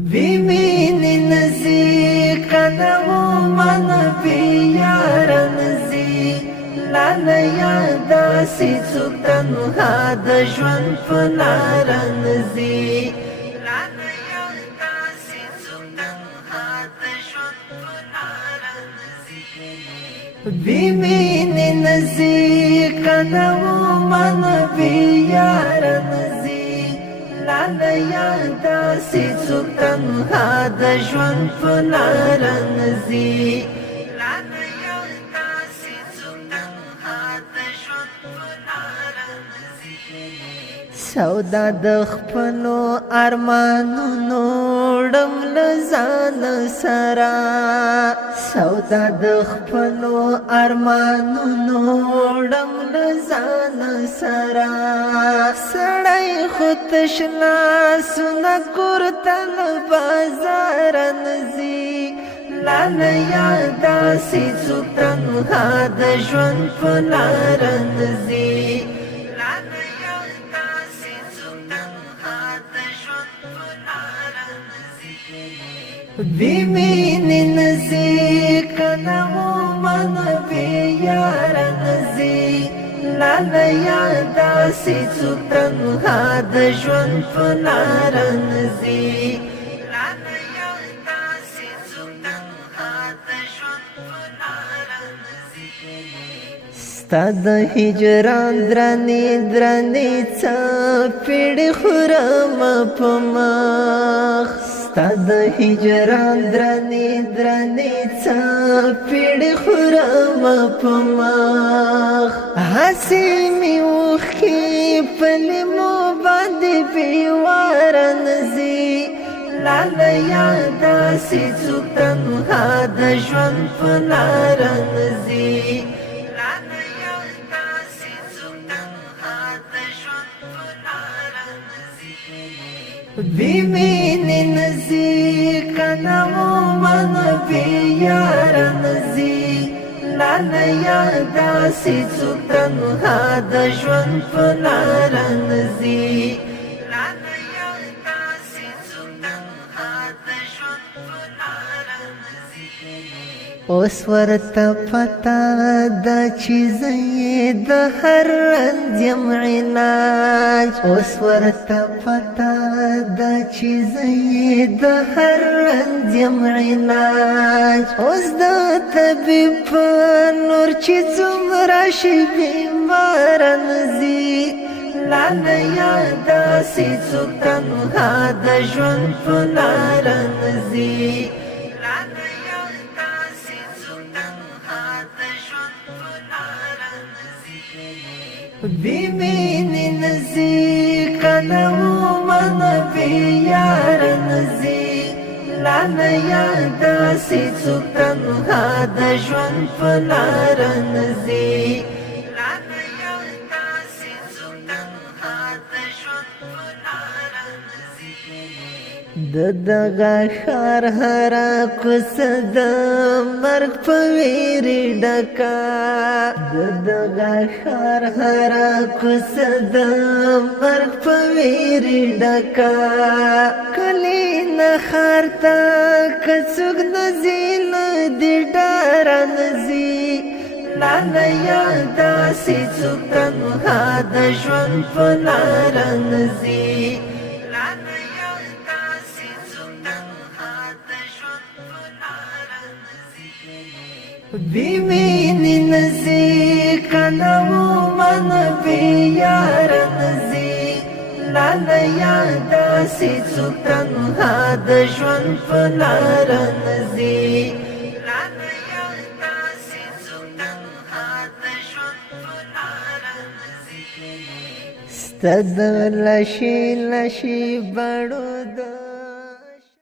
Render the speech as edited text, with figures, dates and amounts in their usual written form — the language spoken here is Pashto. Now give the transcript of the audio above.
بیمینی نزی کنو من بیار نزی لالیا داسی چوک تنها د ژوند په لار نزی لالیا داسی چوک تنها د ژوند په لار نزی بیمینی نزی کنو من بیار نزی لالیا داسی چوک تنها د ژوند په لار نزی لالیا داسی چوک تنها د ژوند په لار نزی سودا د خپلو ارمانونو ډم لزان سرا سودا د خپلو ارمانونو ډم لزان سرا سړی خودشنا سنا کورتل بازار نزی لالیا داسی چوک تنها د ژوند په لار نزی لالیا داسی چوک تنها د ژوند په لار نزی بیمینی نزی کنو من بیار نزی لالیا داسی چوک تنها د ژوند په لار نزی لالیا داسی چوک تنها د ژوند په لار نزی ستا د هجران درنې درنې څپېړې خورم په مخ ستا د هجران درنې درنې څپېړې خورم په مخ هسې مې اوښکې په لیمو باندې بېوار نځي لالیا داسې څوک تنها د ژوند په لار نځي لالیا داسې څوک تنها د ژوند په لار نځي بیمینې نځي کنه من بېیار نځي لالیا داسې څوک تنها د ژوند په لار نځي لالیا داسې څوک تنها د ژوند په لار نځي اوس ورته پته ده چې زه یې د هر رنځ یم علاج اوس ورته پته ده چې زه یې د هر رنځ یم علاج اوس د طبیب په نور چې څومره شي بیماره نځي لالیا داسې څوک تنها د ژوند په لار نځي لالیا داسې څوک تنها د ژوند په لار نځي بیمینې نځي کنه من بېیار نځي لالیا داسې څوک تنها د ژوند په لار نځي لالیا داسې څوک تنها د ژوند په لار نځي د دغه ښار هره کوڅه د مرګ په ویرې ډکه د دغه ښار هره کوڅه د مرګ په ویرې ډکه کلي نه ښار ته که څوک نه ځي له دې ډاره نه ځي لالیا داسې څوک تنها د ژوند په لار نه ځي لالیا داسې څوک تنها د ژوند په لار نه ځي بیمینې نه ځي کنه من بېیار نه ځي لالیا داسې څوک تنها د ژوند په لار نځي لالیا داسې څوک تنها د ژوند په لار نځي ستا د لشي لشي بڼو د